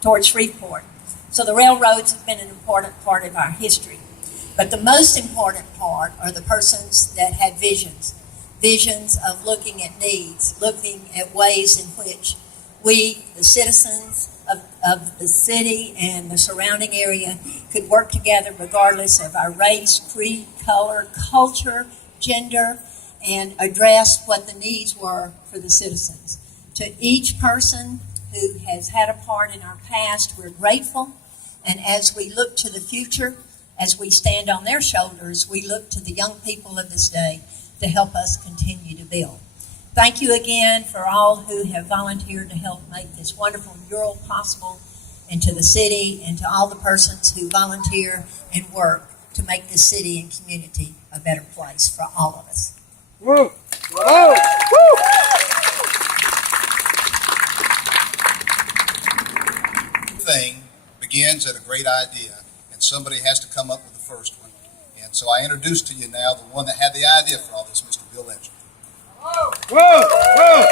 towards Shreveport. So the railroads have been an important part of our history. But the most important part are the persons that had visions of looking at needs, looking at ways in which we, the citizens of the city and the surrounding area, could work together regardless of our race, creed, color, culture, gender, and address what the needs were for the citizens. To each person who has had a part in our past, we're grateful. And as we look to the future, as we stand on their shoulders, we look to the young people of this day to help us continue to build. Thank you again for all who have volunteered to help make this wonderful mural possible, and to the city and to all the persons who volunteer and work to make this city and community a better place for all of us. Whoa. Whoa. Woo. Thing begins at a great idea, and somebody has to come up with the first one. And so I introduce to you now the one that had the idea for all this, Mr. Bill Edger. Whoa! Whoa!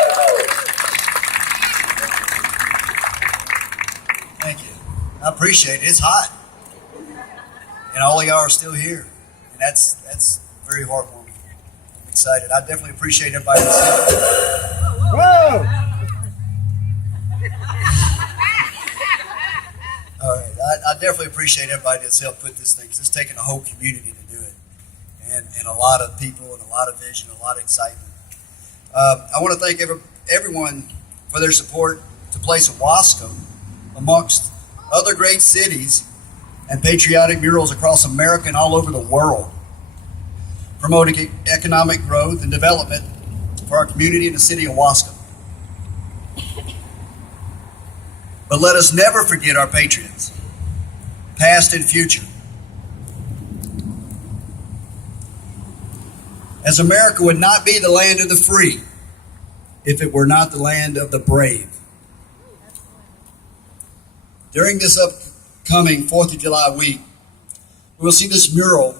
Thank you. I appreciate it. It's hot, and all of y'all are still here, and that's very heartwarming. I'm excited. I definitely appreciate everybody that's here. Whoa! All right, I definitely appreciate everybody that's helped put this thing, because it's taken a whole community to do it, and a lot of people and a lot of vision, a lot of excitement. I want to thank everyone for their support to place Waskom amongst other great cities and patriotic murals across America and all over the world, promoting economic growth and development for our community and the city of Waskom. But let us never forget our patriots, past and future. As America would not be the land of the free if it were not the land of the brave. During this upcoming 4th of July week, we will see this mural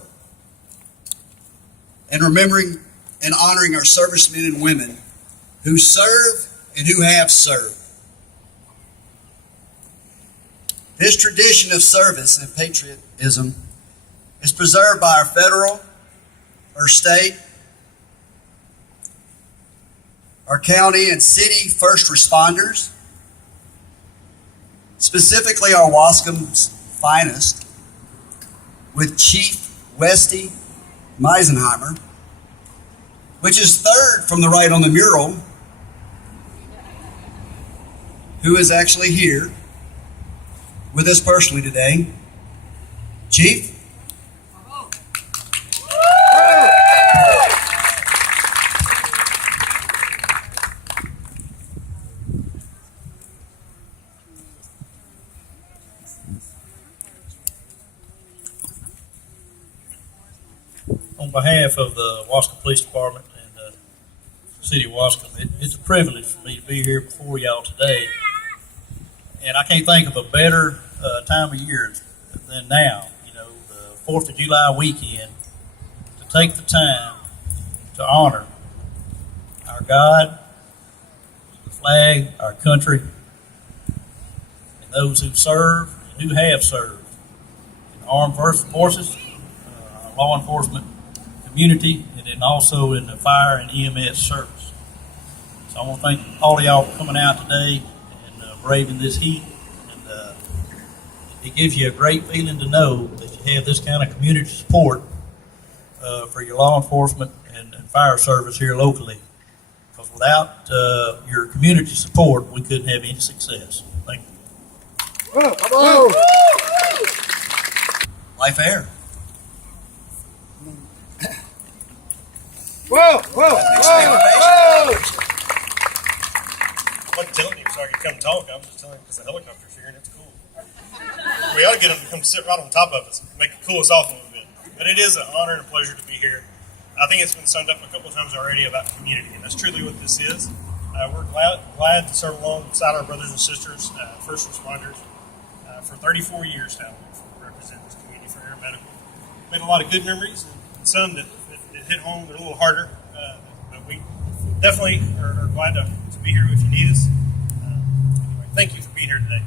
and remembering and honoring our servicemen and women who serve and who have served. This tradition of service and patriotism is preserved by our federal, our state, our county and city first responders, specifically our Waskom's finest, with Chief Westy Meisenheimer, which is third from the right on the mural, who is actually here with us personally today. Chief? On behalf of the Waskom Police Department and the City of Waskom, it's a privilege for me to be here before y'all today. And I can't think of a better time of year than now, the 4th of July weekend, to take the time to honor our God, the flag, our country, and those who serve and who have served in the armed forces, law enforcement community, and then also in the fire and EMS service. So I want to thank all of y'all for coming out today and braving this heat. And it gives you a great feeling to know that you have this kind of community support for your law enforcement and fire service here locally. Because without your community support, we couldn't have any success. Thank you. Whoa. Life Air. Whoa. Whoa. I wasn't telling you so I could come talk. I was just telling you because the helicopter's here and it's cool. We ought to get them to come sit right on top of us, make it cool us off a little bit. But it is an honor and a pleasure to be here. I think it's been summed up a couple of times already about community, and that's truly what this is. We're glad to serve alongside our brothers and sisters, first responders, for 34 years now. We've represented this community for Air Medical. Made a lot of good memories, and some that hit home, they're a little harder, but we definitely are glad to be here if you need us. Anyway, thank you for being here today.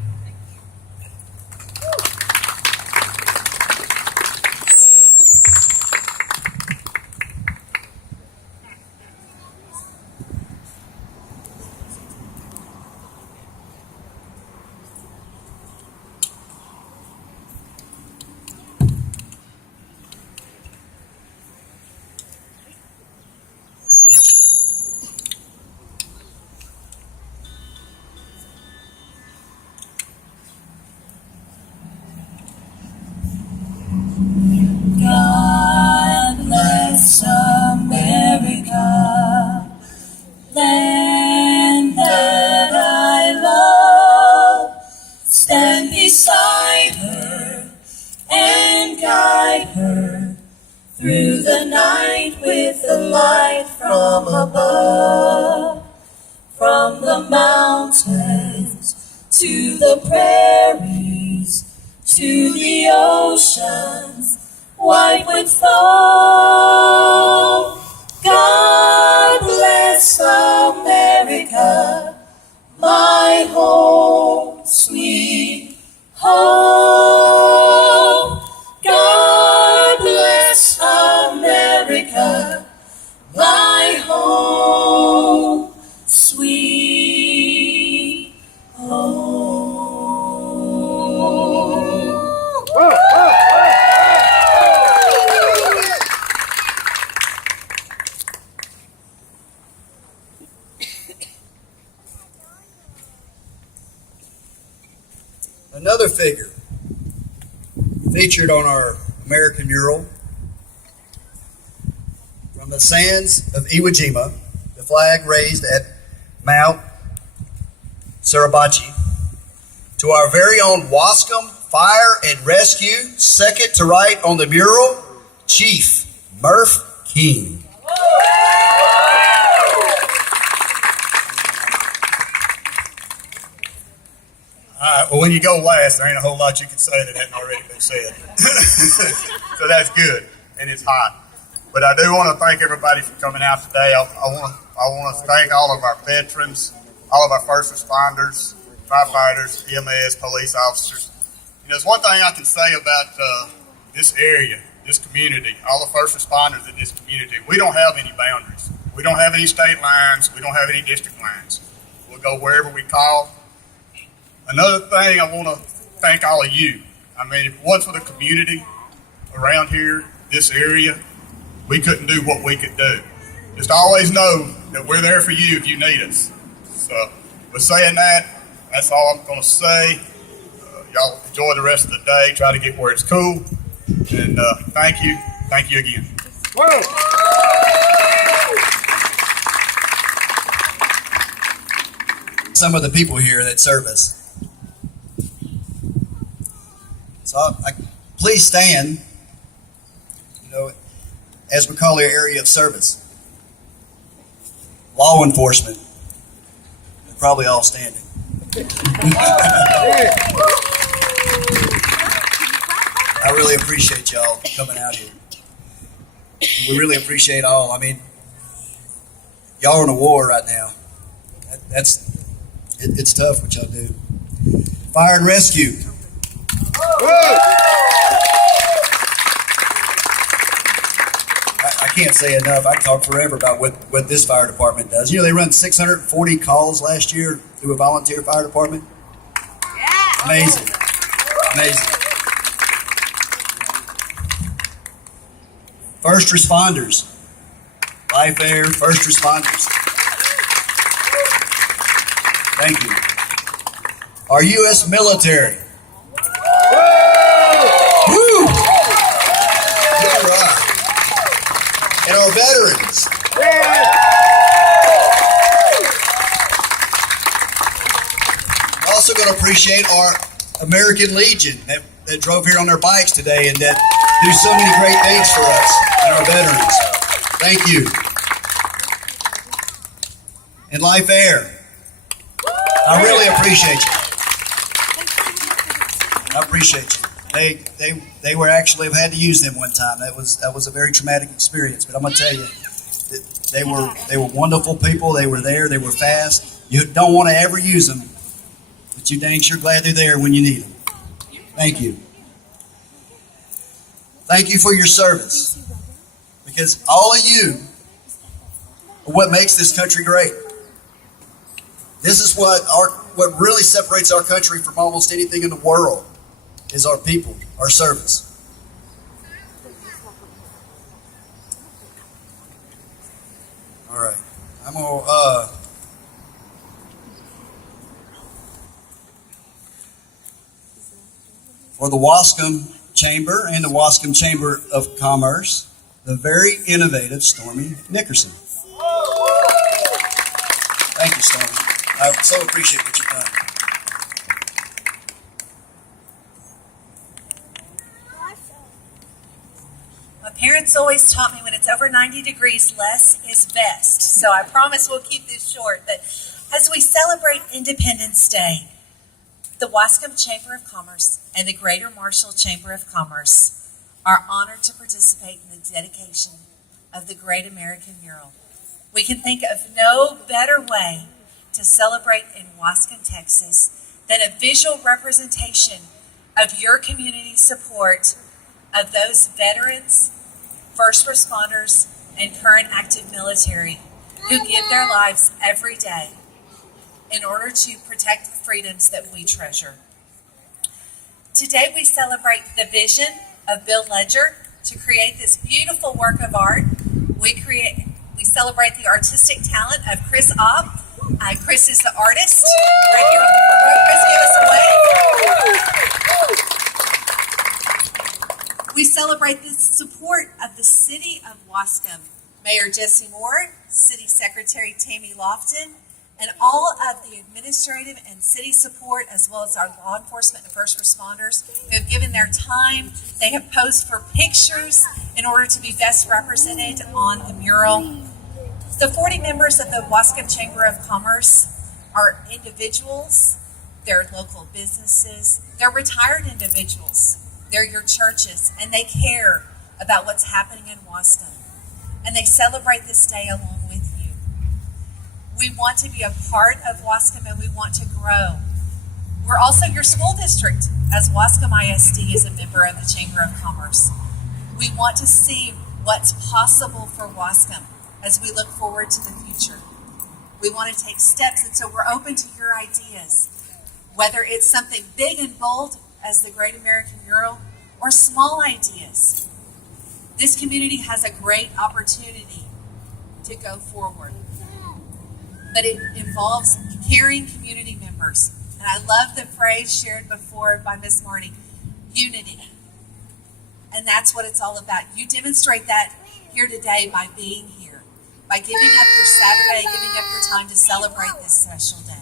stand beside her and guide her through the night with the light from above. From the mountains to the prairies to the oceans white with foam. God bless America, my home, sweet home. God bless America, my home, sweet home. Another figure featured on our American mural, from the sands of Iwo Jima, the flag raised at Mount Suribachi, to our very own Waskom Fire and Rescue, second to right on the mural, Chief Murph King. All right, well, when you go last, there ain't a whole lot you can say that hadn't already been said. So that's good, and it's hot. But I do want to thank everybody for coming out today. I want to thank all of our veterans, all of our first responders, firefighters, EMS, police officers. You know, there's one thing I can say about this area, this community, all the first responders in this community. We don't have any boundaries. We don't have any state lines. We don't have any district lines. We'll go wherever we call. Another thing, I want to thank all of you. I mean, if it wasn't for the community around here, this area, we couldn't do what we could do. Just always know that we're there for you if you need us. So, with saying that, that's all I'm going to say. Y'all enjoy the rest of the day. Try to get where it's cool. And thank you. Thank you again. Whoa! Some of the people here that serve us. So please stand, as we call our area of service. Law enforcement, they're probably all standing. I really appreciate y'all coming out here. We really appreciate all. I mean, y'all are in a war right now. It's tough what y'all do. Fire and rescue. I can't say enough. I can talk forever about what this fire department does. They run 640 calls last year through a volunteer fire department. Yeah. Amazing. First responders. Life Air, first responders. Thank you. Our U.S. military. Woo! All right. And our veterans. I'm also going to appreciate our American Legion that drove here on their bikes today and that do so many great things for us and our veterans. Thank you. And Life Air. I really appreciate you. I appreciate you. They were actually have had to use them one time. That was a very traumatic experience. But I'm gonna tell you, they were wonderful people. They were there. They were fast. You don't want to ever use them, but you dang sure glad they're there when you need them. Thank you. Thank you for your service, because all of you are what makes this country great. This is what really separates our country from almost anything in the world. Is our people, our service. All right, I'm gonna for the Waskom Chamber and the Waskom Chamber of Commerce, the very innovative Stormy Nickerson. Thank you, Stormy. I so appreciate what you've done. Parents always taught me when it's over 90 degrees, less is best. So I promise we'll keep this short. But as we celebrate Independence Day, the Waskom Chamber of Commerce and the Greater Marshall Chamber of Commerce are honored to participate in the dedication of the Great American Mural. We can think of no better way to celebrate in Waskom, Texas than a visual representation of your community support of those veterans, first responders, and current active military who give their lives every day in order to protect the freedoms that we treasure. Today we celebrate the vision of Bill Ledger to create this beautiful work of art. We celebrate the artistic talent of Chris Opp. Chris is the artist. Right here on the front row. Chris, give us a wave. We celebrate the support of the City of Waskom, Mayor Jesse Moore, City Secretary Tammy Lofton, and all of the administrative and city support, as well as our law enforcement and first responders who have given their time. They have posed for pictures in order to be best represented on the mural. The 40 members of the Waskom Chamber of Commerce are individuals, they're local businesses, they're retired individuals, they're your churches, and they care about what's happening in Waskom. And they celebrate this day along with you. We want to be a part of Waskom and we want to grow. We're also your school district, as Waskom ISD is a member of the Chamber of Commerce. We want to see what's possible for Waskom as we look forward to the future. We want to take steps, and so we're open to your ideas, whether it's something big and bold as the Great American Mural or small ideas. This community has a great opportunity to go forward, but it involves caring community members. And I love the phrase shared before by Miss Marty, unity. And that's what it's all about. You demonstrate that here today by being here, by giving up your Saturday, giving up your time to celebrate this special day.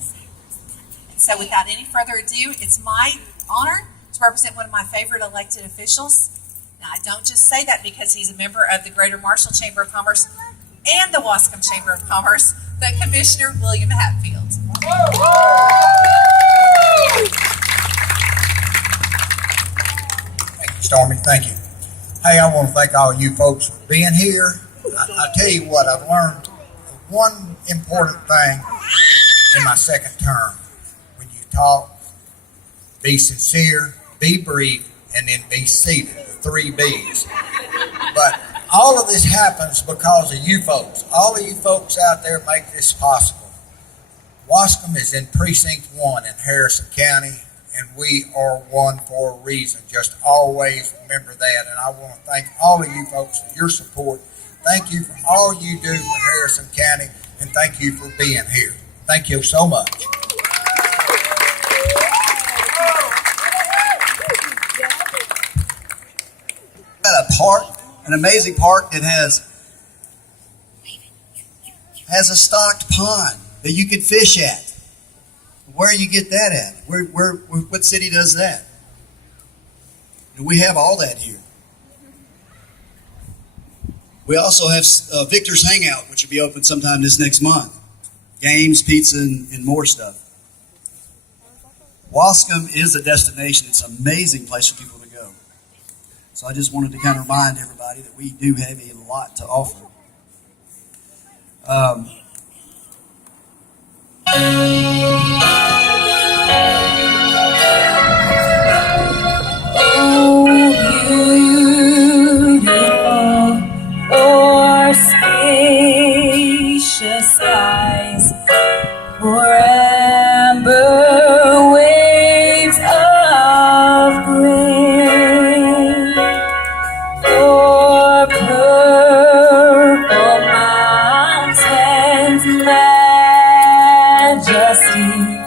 And so without any further ado, it's my honor to represent one of my favorite elected officials. Now, I don't just say that because he's a member of the Greater Marshall Chamber of Commerce and the Waskom Chamber of Commerce, but Commissioner William Hatfield. Thank you, Stormy. Thank you. Hey, I want to thank all you folks for being here. I tell you what, I've learned one important thing in my second term. When you talk, be sincere, be brief, and then be seated, the 3 B's. But all of this happens because of you folks. All of you folks out there make this possible. Waskom is in Precinct 1 in Harrison County, and we are one for a reason. Just always remember that, and I want to thank all of you folks for your support. Thank you for all you do for Harrison County, and thank you for being here. Thank you so much. Got a park, an amazing park that has a stocked pond that you can fish at. Where you get that at? What city does that? And we have all that here. We also have Victor's Hangout, which will be open sometime this next month. Games, pizza, and more stuff. Waskom is a destination. It's an amazing place for people to go. So I just wanted to kind of remind everybody that we do have a lot to offer. Spacious skies, for amber waves of green, for purple mountains, majesty.